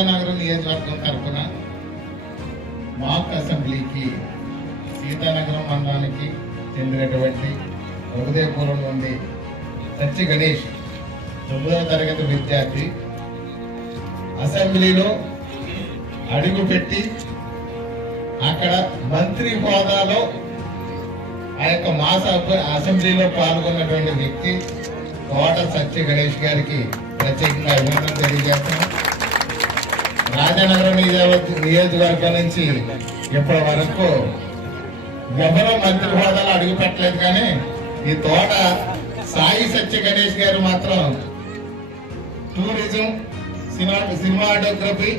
సీతానగరం నియోజకవర్గం తరఫున మాక్ అసెంబ్లీకి సీతానగరం మండలానికి చెందినటువంటి హృదయపూర్వం నుండి సత్య గణేష్ తొమ్మిదవ తరగతి విద్యార్థి అసెంబ్లీలో అడుగుపెట్టి అక్కడ మంత్రి హోదాలో ఆ యొక్క మాస అసెంబ్లీలో పాల్గొన్నటువంటి వ్యక్తి కోట సత్య గణేష్ గారికి ప్రత్యేకంగా అభినందన తెలియజేస్తున్నాం. రాజనగరం నియోజక నియోజకవర్గం నుంచి ఇప్పటి వరకు ఎవరో మంత్రి హోదాలో అడుగు పెట్టలేదు కానీ ఈ తోట సాయి సత్య గణేష్ గారు మాత్రం tourism cinema cinematography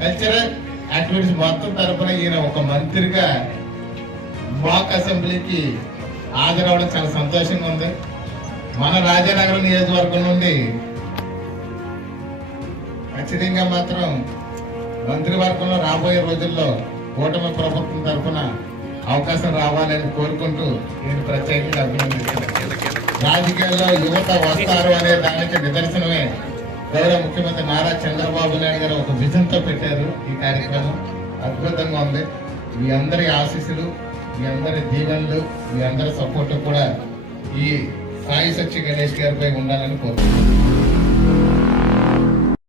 cultural activities మొత్తం తరఫున ఈయన ఒక మంత్రిగా మాక్ అసెంబ్లీకి హాజరవడం చాలా సంతోషంగా ఉంది. మన రాజనగరం నియోజకవర్గం నుండి ఖచ్చితంగా మాత్రం మంత్రివర్గంలో రాబోయే రోజుల్లో కూటమి ప్రభుత్వం తరఫున అవకాశం రావాలని కోరుకుంటూ నేను ప్రత్యేకంగా అభినందిస్తున్నాను. రాజకీయాల్లో యువత వస్తారు అనే దానికి నిదర్శనమే గౌరవ ముఖ్యమంత్రి నారా చంద్రబాబు నాయుడు గారు ఒక విజన్తో పెట్టారు ఈ కార్యక్రమం. అద్భుతంగా ఉంది. మీ అందరి ఆశీస్సులు మీ అందరి దీవెనలు మీ అందరి సపోర్ట్ కూడా ఈ సాయి సత్య గణేష్ గారిపై ఉండాలని కోరుకుంటున్నాను.